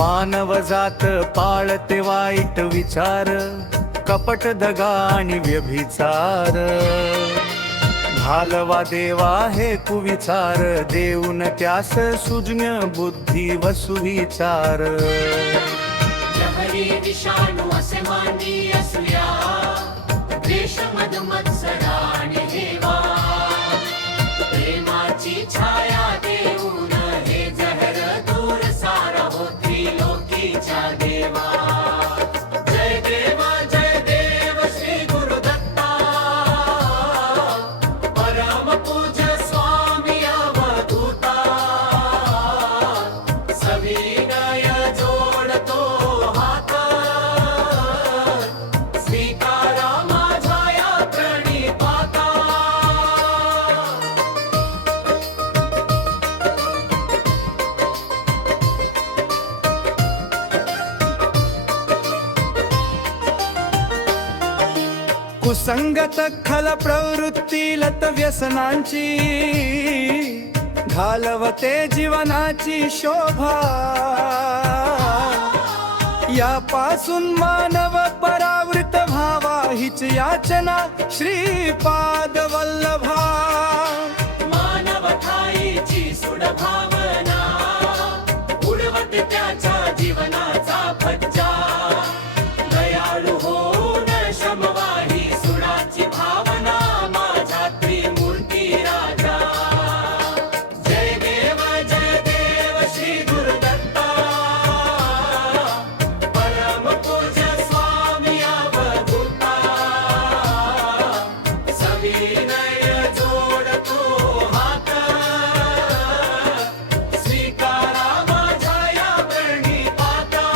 मानव जात पाळते वाईट विचार, कपट दगा आणि व्यभिचार. घालवा देवा हे कुविचार, देऊन त्यास सुज्ञ बुद्धी व सुविचार. जहरी विषाणू असे मांडी असल्या, द्वेष मद मत्सरा आणि हेवा. प्रेमाची छाया देऊन हे जहर दूर सारा होती लोकीच्या देवा. जय देव श्री गुरुदत्ता, परम पूज्य स्वामी अवधूता. सविनय जोडतो हात, स्वीकारा माझा या प्रणिपाता. कुसंगत खल प्रवृत्ती लत व्यसनांची, घालवते जीवनाची शोभा. यापासून मानव परावृत व्हावा, हीच याचना श्रीपाद वल्लभा. मानव ठाईची सुड भावना, उडवत त्याच्या जीवनाचा फज्जा. दयाळू होऊन श्रमवाही सुडाची भावना, माझा त्रिमूर्ती राजा. जय देव श्री गुरुदत्ता, परम पूज्य स्वामी अवधूता. सविनय जोडतो हात, स्वीकारा माझा या प्रणिपाता.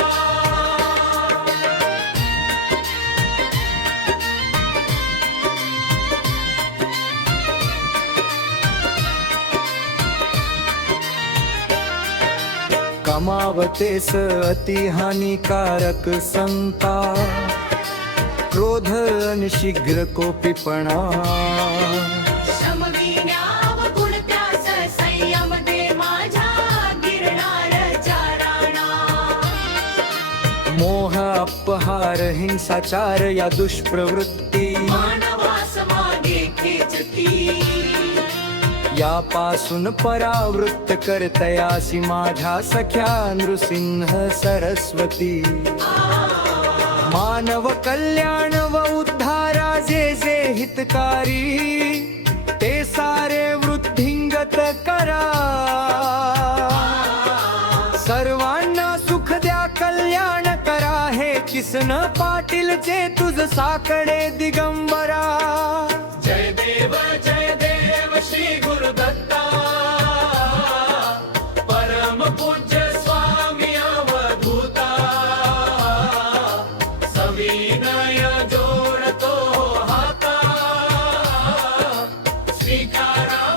कमावतेस अति हानिकारक संता, क्रोध आणि शीघ्र कोपीपणा. शमविण्याव गुण त्यास संयम दे माझ्या गिरणार चारणा. मोह अपहार हिंसाचार या दुष्प्रवृत्ती, मानवास मागे खेचती. यापासून परावृत्त करतयासी माझ्या सख्या नृसिंह सरस्वती. मानव कल्याण व उद्धारा जे जे हितकारी, ते सारे वृद्धिंगत करा. सर्वांना सुख द्या कल्याण करा, हे किसन पाटील चे तुझ साकडे दिगंबरा. जय देव श्री गुरुदत्ता, परम पूज्य स्वामी अवधूता. सविनय जोडतो हात, स्वीकारा